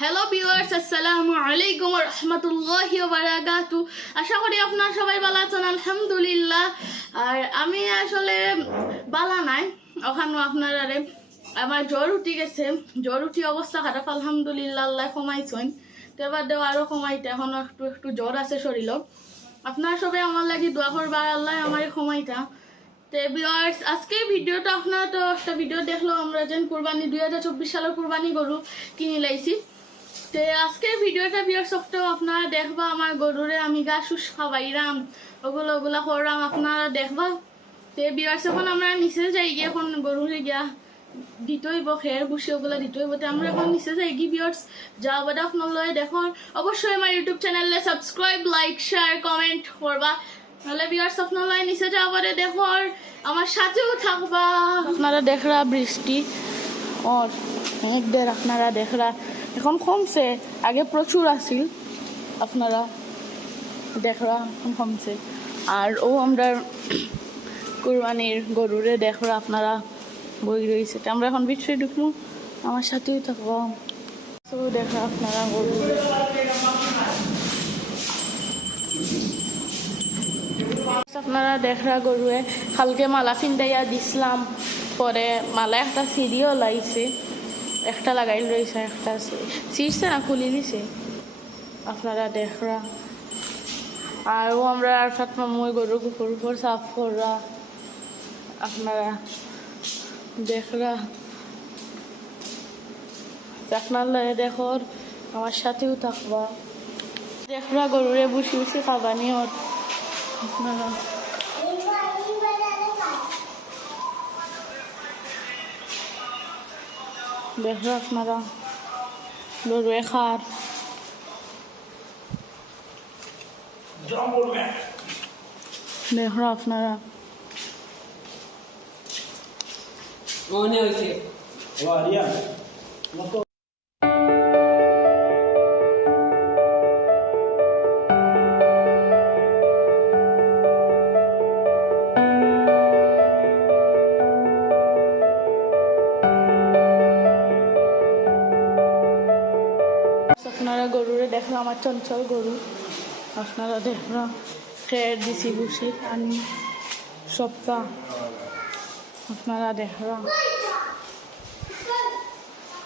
Hello viewers আসসালামু আলাইকুম রহমতুল্লাহি বারাকাতু আশা করি আপনার সবাই ভালো আছেন, আলহামদুলিল্লাহ। আর আমি আসলে বালা নাই ওখানে আপনার আমার জ্বর উঠি গেছে। জ্বর উঠি অবস্থা খারাপ, আলহামদুলিল্লাহ, আল্লাহ কমাইছেন তো দেও আরও কমাইতে এখন একটু একটু জ্বর আছে শরীরও। আপনারা সবাই আমার লাগি দোয়া করবা আল্লাহ আমার কমাইতা তে ভিউয়ার্স আজকে ভিডিওটা আপনারা তো একটা ভিডিও দেখল, আমরা যেন কুরবানি, দুই হাজার চব্বিশ সালের কুরবানি গরু কিনে লাইছি। তে আজকে ভিডিওটা ভিউয়ার্স একটু আপনারা দেখবা আমার গরুরে আমি গা শুষ খাওয়াইরাম, ওগুলো, ওগুলা করলাম আপনারা দেখবা? তে ভিউয়ার্স, এখন আমরা নিচে যাই গিয়ে এখন গরুরে গিয়া দিতইব খের বসে ওগুলা দিতইব, তে আমরা এখন নিচে যাই গি ভিউয়ার্স, যাও বাদে আপনার দেখুন অবশ্যই আমার ইউটিউব চ্যানেলে সাবস্ক্রাইব লাইক শেয়ার কমেন্ট করবা। নিচে সাথেও থাকবা। আপনারা দেখরা বৃষ্টি ওর মেঘদের আপনারা দেখরা এখন কমছে আগে প্রচুর আছিল। আপনারা দেখরা এখন কমছে আর ও আমরা কুরবানির গরুরে দেখরা আপনারা বই রয়েছে। আমরা এখন ভিতরে ঢুকবো আমার সাথেও থাকব তো দেখা আপনারা গরুরে আপনারা দেখরা গরুয়ে, কালকে মালা ফিন্দাইয়া দিছিলাম পরে মালা একটা সিঁড়িও লাইছে। একটা লাগাই রয়েছে একটা সিটছে না, খুলি দিছে আপনারা দেখরা আরও আমরা আর ফাতমা মই গরু কুকুর উপর সাফ করা আপনারা দেখরা আপনার লয়ে দেখর আমার সাথেও থাকবা। দেখরা গরুরে বসে বসে খাবানি ওর আপনারা দেখো আপনারা গরুয়ে খার দেখো আপনারা মনে হয়েছে আপনারা দেখো আমার চঞ্চল গরু, আপনারা দেখো খের দিছি বসে পানি, সপ্তাহ, আপনারা দেখো।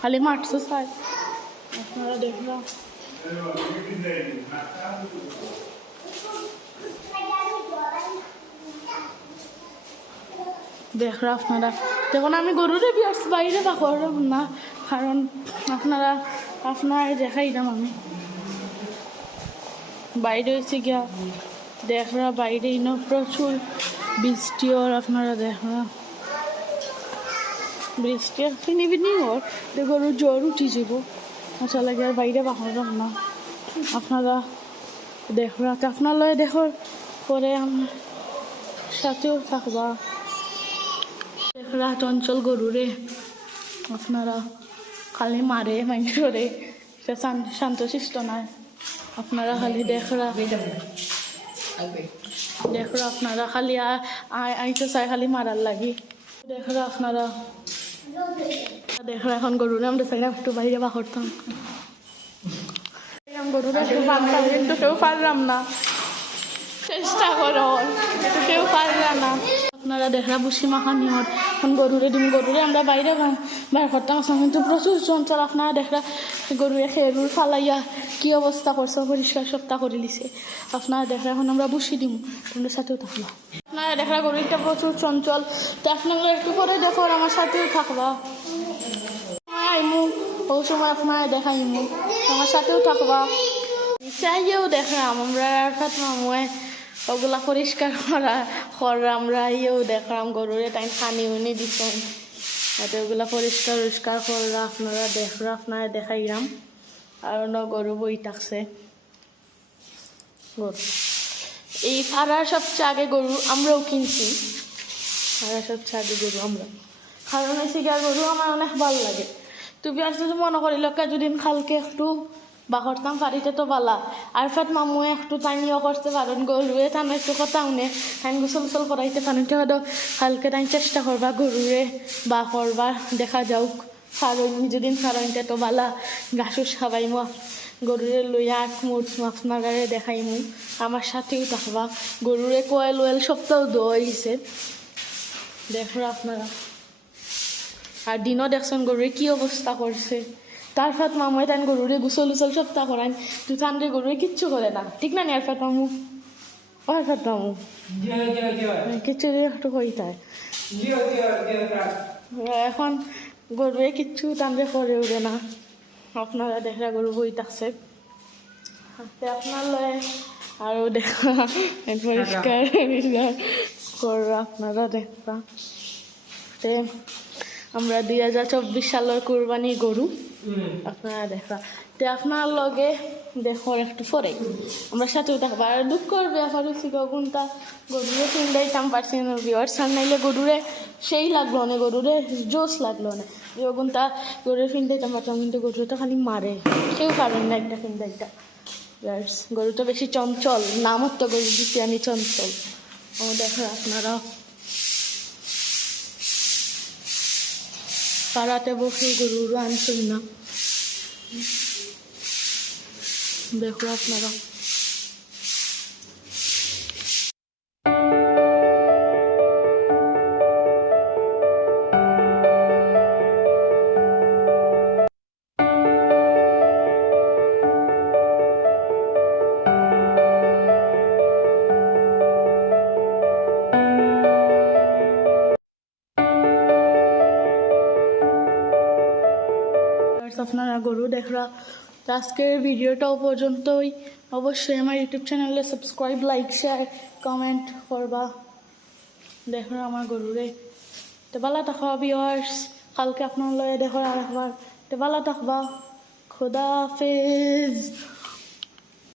খালি মারছো স্যার, আপনারা দেখো। দেখো আপনারা দেখুন আমি গরুরে বিয়ার বাইরে বা করলাম না, কারণ আপনারা দেখাই দাম আমি। বাইরে হয়েছে গিয়া। দেখরা বাইরে ইনো প্রচুর বৃষ্টি ওর, আপনারা দেখরা। বৃষ্টি ফিনি ফিনি ওর। গরু জ্বর উঠি যাব আচ্ছা লাগে আর বাইরে বাহরাম না। আপনারা দেখরা আপনার লয় দেখর পরে আমার সাথেও থাকবা। দেখরা চঞ্চল গরুরে। আপনারা খালি মারে সে শান- শান্তশিষ্ট নয় আপনারা খালি দেখরা দেখরা আপনারা খালি আইতে চাই খালি মারার লাগি। দেখরা আপনারা। দেখরা এখন গরু আমরা চাই না, একটু বাইরে বা করতাম গরুরে একটু কিন্তু কেউ পারলাম না। চেষ্টা করো কেউ পারলাম না আপনারা দেখরা বুসি মাখা নিয়র এখন গরুরে দিম গরুরে আমরা বাইরে বা- বার করতাম কিন্তু প্রচুর চঞ্চল আপনারা দেখরা গরুরে খেরুর ফালাইয়া কি অবস্থা করছে পরিষ্কার সপ্তাহ করে দিছে। আপনারা দেখরা এখন আমরা বসি দিম তোমাদের সাথেও থাকবা। আপনারা দেখরা গরুটা প্রচুর চঞ্চল তো আপনারা একটু পরে দেখো আমার সাথেও থাকবা। আইমু ওই সময় আপনারা দেখাইমু আমার সাথেও থাকবা। চাইয়েও দেখলাম আমরা আর মামুয়ে ওগুলা পরিষ্কার করা করা আমরা ইয়েও দেখলাম, গরুরে তাই পানি উনি দিছেন। যাতে ওগুলা পরিষ্কার পরিষ্কার করা আপনারা দেখরা আপনারা দেখাইলাম। আর ন গরু বই থাকছে। গরু। এই ফাড়ার সবচেয়ে আগে গরু আমরাও কিনছি। ফাড়ার সবচেয়ে আগে গরু আমরা। কারণ হয়েছে গিয়া গরু আমার অনেক ভালো লাগে। তুমি যদি মনে করি লোক যদি কালকে একটু বা করতাম পারিতে তো বালা আর ফাত মামু একটু টাইমিও করতে পারেন গরুয়ে তান একটু কথা উনে টাইম গোসল গোসল করাইতে পারেন তো কালকে টাইম চেষ্টা করবা গরুরে বা করবা দেখা যাওক। ফারইন যেদিন ফারইনটা তো বালা গাছও সাবাইমু গরুরে লইয়া আঁকমুট আপনারারে দেখাইমু আমার সাথেও থাকবা। গরুরে কোয়েল ওয়েল সপ্তাহ দইছে দেখো আপনারা। আর দিনও দেখছেন গরুরে কি অবস্থা করছে তারপর মামাই তান গরুরে গুসল উসল সপ্তাহ করান তুই তানরে গরুরে কিচ্ছু করে না। ঠিক না নিয়ার ফাত মামু? ওর ফাত মামু। জিও জিও জিও কিচ্ছু একটু জিও প্রাণ এখন গরুয়ে কিচ্ছু টানলে করে উঠে না। আপনারা দেখা গরু বই থাকছে আপনার লয় আরও দেখা পরিষ্কার পরিষ্কার করো আপনারা দেখবা তে আমরা দুই হাজার চব্বিশ সালের কুরবানি গরু। আপনারা দেখা তে আপনার লগে দেখো একটু পরে। আমরা সাথেও থাকব আর দুঃখ করবে হচ্ছে গগুনটা গরুরে চিন্তাইতাম পারছি না বিয়ার সার নাইলে গরুরে সেই লাগল না গরুরে জোশ লাগল না। গগুনটা গরুরে ফিনতাইতাম পারতাম কিন্তু গরুটা খালি মারে। কেউ পারেন না একটা ফিনতাইটা Guys, গরুটা বেশি চঞ্চল নামত তো গরু দিচ্ছি আমি চঞ্চল। ও দেখো আপনারা পাড়াতে বসে গরুরও আনছেন না। দেখো আপনারা। আপনারা গরু দেখরা। তো আজকের ভিডিওটাও পর্যন্তই। অবশ্যই আমার ইউটিউব চ্যানেলে সাবস্ক্রাইব লাইক শেয়ার কমেন্ট করবা। দেখো আমার গরুরে। তো বালা থাকবা বিয়ার্স কালকে আপনার লয়ে দেখো আর একবার তো বালা থাকবা। খোদা হাফেজ।